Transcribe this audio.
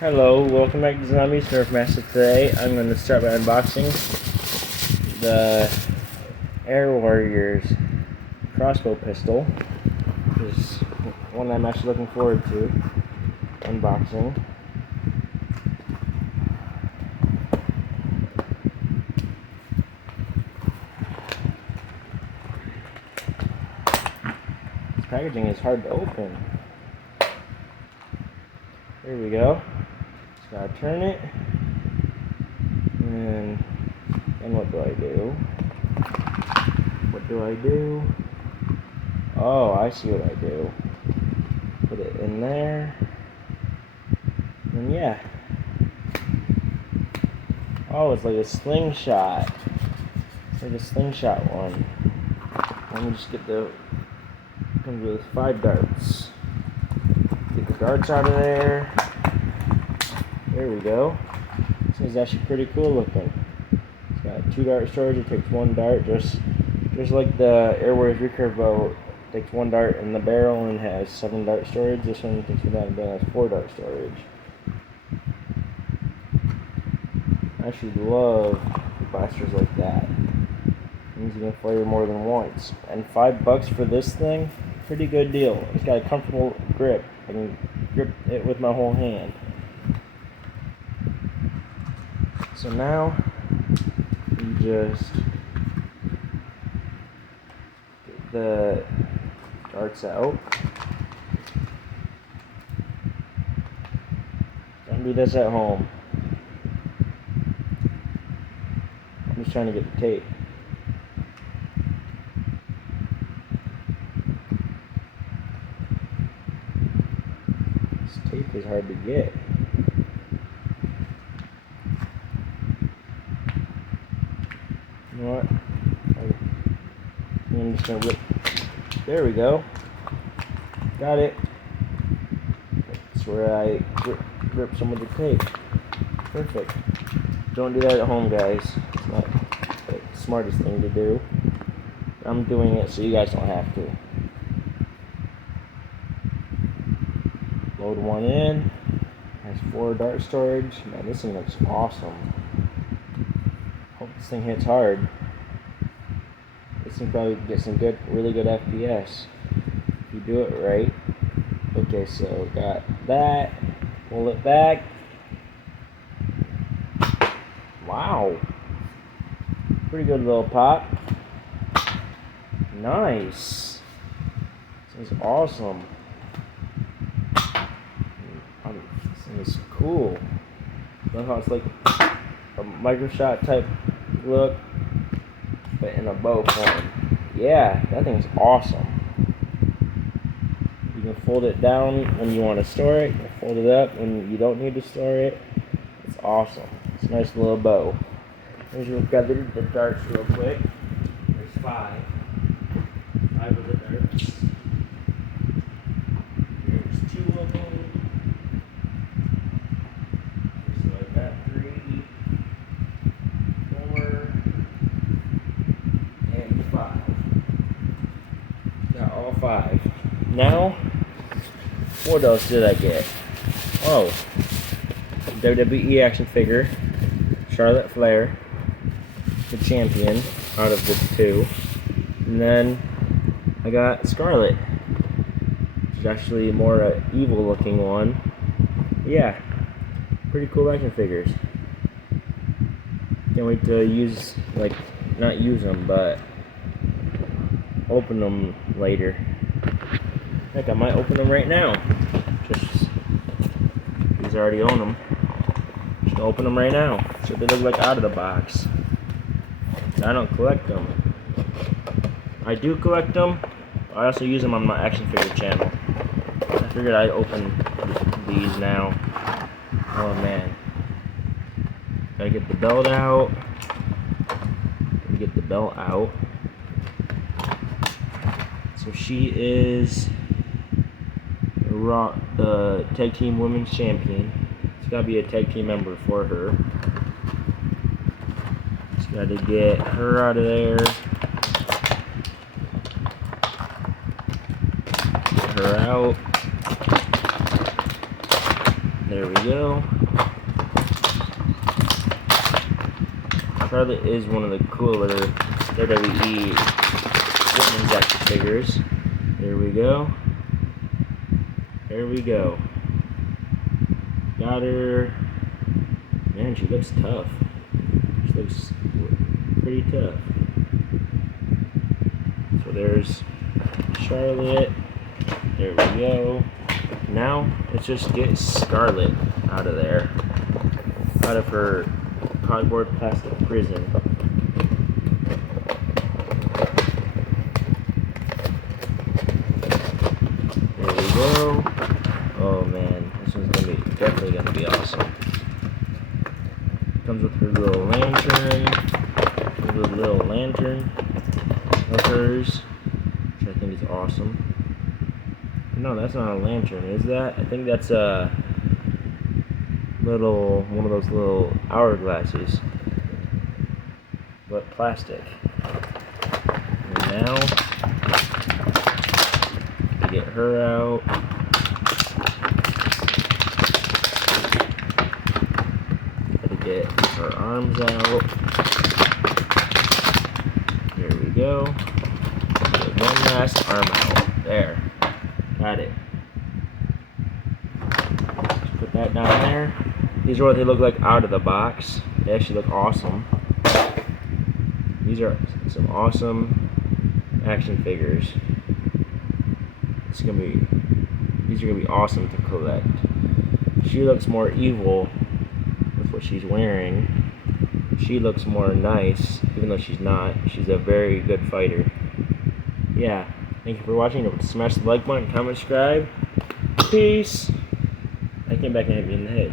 Hello, welcome back to Zombie Nerf Master. Today I'm going to start by unboxing the Air Warriors Crossbow pistol. This is one I'm actually looking forward to unboxing. This packaging is hard to open. Here we go. Just gotta turn it. And then what do I do? Oh, I see what I do. Put it in there. And yeah. Oh, it's like a slingshot. It's like a slingshot one. Let me just get comes with 5 darts. Get the darts out of there. There we go. This is actually pretty cool looking. It's got 2 dart storage. It takes 1 dart, just like the Air Warriors recurve bow. Takes 1 dart in the barrel and has 7 dart storage. This one takes without a barrel, has 4 dart storage. I actually love blasters like that. It means you can fire more than once. And $5 for this thing, pretty good deal. It's got a comfortable grip. I can grip it with my whole hand. So now you just get the darts out. Don't do this at home. I'm just trying to get the tape. This tape is hard to get. You know what? I'm just gonna rip. There we go. Got it. That's where I rip some of the tape. Perfect. Don't do that at home, guys. It's not the smartest thing to do. I'm doing it so you guys don't have to. Load one in. Has 4 dart storage. Man, this thing looks awesome. Hope this thing hits hard. This thing probably gets some really good FPS if you do it right. Okay, so got that. Pull it back. Wow. Pretty good little pop. Nice. This is awesome. This thing is cool. Look how it's like a micro-shot type look, but in a bow form. Yeah, that thing's awesome. You can fold it down when you want to store it. You can fold it up when you don't need to store it. It's awesome. It's a nice little bow. Here's we've got the darts real quick. There's 5. 5 of the darts. There's 2 of them. So I've got 3, 4, and 5. Got all 5. Now, what else did I get? Oh, WWE action figure, Charlotte Flair, the champion out of the 2. And then I got Scarlet, which is actually more an evil looking one. Yeah, pretty cool action figures. Can't wait to not use them, but open them later. Heck, I might open them right now. These already own them. Just gonna open them right now. So they look like out of the box. I don't collect them. I do collect them. I also use them on my action figure channel. I figured I'd open these now. Oh man. Gotta get the belt out. Get the belt out. So she is the tag team women's champion. It's gotta be a tag team member for her. Just gotta get her out of there. Get her out. There we go. Charlotte is one of the cooler WWE women's action figures. There we go. There we go. Got her. Man, she looks tough. She looks pretty tough. So there's Charlotte. There we go. Now, let's just get Scarlett out of there. Out of her cardboard plastic prison. There we go. Oh man, this one's definitely gonna be awesome. Comes with her little lantern. Her little lantern of hers, which I think is awesome. No, that's not a lantern, is that? I think that's a one of those little hourglasses, but plastic. And now, to get her out. Gotta get her arms out. There we go. Get one last arm out. There. Got it. Just put that down there. These are what they look like out of the box. They actually look awesome. These are some awesome action figures. These are gonna be awesome to collect. She looks more evil with what she's wearing. She looks more nice, even though she's not. She's a very good fighter. Yeah. Thank you for watching. Don't forget to smash the like button, comment, subscribe. Peace. I came back and hit me in the head.